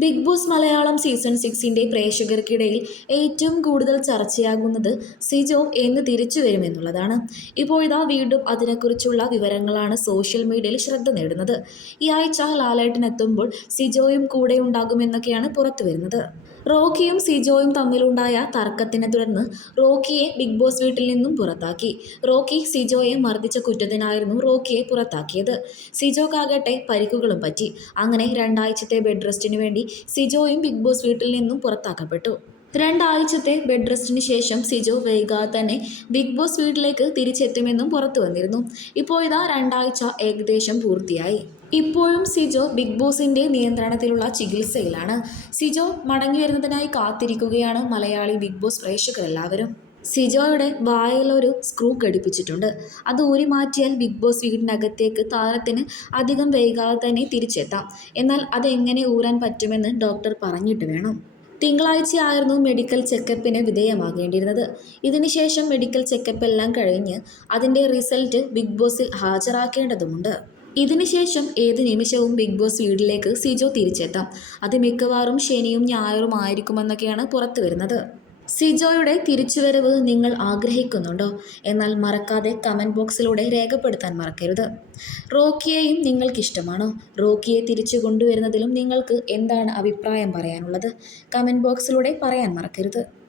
Big Boss Malayalam season സിക്സിന്റെ പ്രേക്ഷകർക്കിടയിൽ ഏറ്റവും കൂടുതൽ ചർച്ചയാകുന്നത് സിജോ എന്ന് തിരിച്ചു വരുമെന്നുള്ളതാണ്. ഇപ്പോഴിതാ വീണ്ടും അതിനെക്കുറിച്ചുള്ള വിവരങ്ങളാണ് സോഷ്യൽ മീഡിയയിൽ ശ്രദ്ധ നേടുന്നത്. ഈ ആഴ്ച ലാലേട്ടനെത്തുമ്പോൾ സിജോയും കൂടെ ഉണ്ടാകുമെന്നൊക്കെയാണ് പുറത്തു വരുന്നത്. റോക്കിയും സിജോയും തമ്മിലുണ്ടായ തർക്കത്തിനെ തുടർന്ന് റോക്കിയെ ബിഗ് ബോസ് വീട്ടിൽ നിന്നും പുറത്താക്കി. റോക്കി സിജോയെ മർദ്ദിച്ച കുറ്റത്തിനായിരുന്നു റോക്കിയെ പുറത്താക്കിയത്. സിജോക്കാകട്ടെ പരിക്കുകളും പറ്റി. അങ്ങനെ രണ്ടാഴ്ചത്തെ ബെഡ് റെസ്റ്റിന് വേണ്ടി സിജോയും ബിഗ് ബോസ് വീട്ടിൽ നിന്നും പുറത്താക്കപ്പെട്ടു. രണ്ടാഴ്ചത്തെ ബെഡ് റെസ്റ്റിന് ശേഷം സിജോ വൈകാതെ തന്നെ ബിഗ് ബോസ് വീട്ടിലേക്ക് തിരിച്ചെത്തുമെന്നും പുറത്തു വന്നിരുന്നു ഇപ്പോൾ ഇതാ രണ്ടാഴ്ച ഏകദേശം പൂർത്തിയായി. ഇപ്പോഴും സിജോ ബിഗ് ബോസിന്റെ നിയന്ത്രണത്തിലുള്ള ചികിത്സയിലാണ്. സിജോ മടങ്ങി വരുന്നതിനായി കാത്തിരിക്കുകയാണ് മലയാളി ബിഗ് ബോസ് പ്രേക്ഷകരെല്ലാവരും. സിജോയുടെ വായിലൊരു സ്ക്രൂ ഘടിപ്പിച്ചിട്ടുണ്ട്. അത് ഊരി മാറ്റിയാൽ ബിഗ് ബോസ് വീടിനകത്തേക്ക് താരത്തിന് അധികം വൈകാതെ തന്നെ തിരിച്ചെത്താം. എന്നാൽ അതെങ്ങനെ ഊരാൻ പറ്റുമെന്ന് ഡോക്ടർ പറഞ്ഞിട്ട് വേണം. തിങ്കളാഴ്ചയായിരുന്നു മെഡിക്കൽ ചെക്കപ്പിന് വിധേയമാകേണ്ടിയിരുന്നത്. ഇതിനുശേഷം മെഡിക്കൽ ചെക്കപ്പ് എല്ലാം കഴിഞ്ഞ് അതിന്റെ റിസൾട്ട് ബിഗ് ബോസിൽ ഹാജരാക്കേണ്ടതുണ്ട് ഇതിനുശേഷം ഏത് നിമിഷവും ബിഗ് ബോസ് വീട്ടിലേക്ക് സിജോ തിരിച്ചെത്താം. അത് മിക്കവാറും ശനിയും ഞായറും ആയിരിക്കുമെന്നൊക്കെയാണ് പുറത്തു വരുന്നത് സിജോയുടെ തിരിച്ചുവരവ് നിങ്ങൾ ആഗ്രഹിക്കുന്നുണ്ടോ? എന്നാൽ മറക്കാതെ കമന്റ് ബോക്സിലൂടെ രേഖപ്പെടുത്താൻ മറക്കരുത്. റോക്കിയെയും നിങ്ങൾക്കിഷ്ടമാണോ? റോക്കിയെ തിരിച്ചു കൊണ്ടുവരുന്നതിലും നിങ്ങൾക്ക് എന്താണ് അഭിപ്രായം പറയാനുള്ളത്? കമന്റ് ബോക്സിലൂടെ പറയാൻ മറക്കരുത്.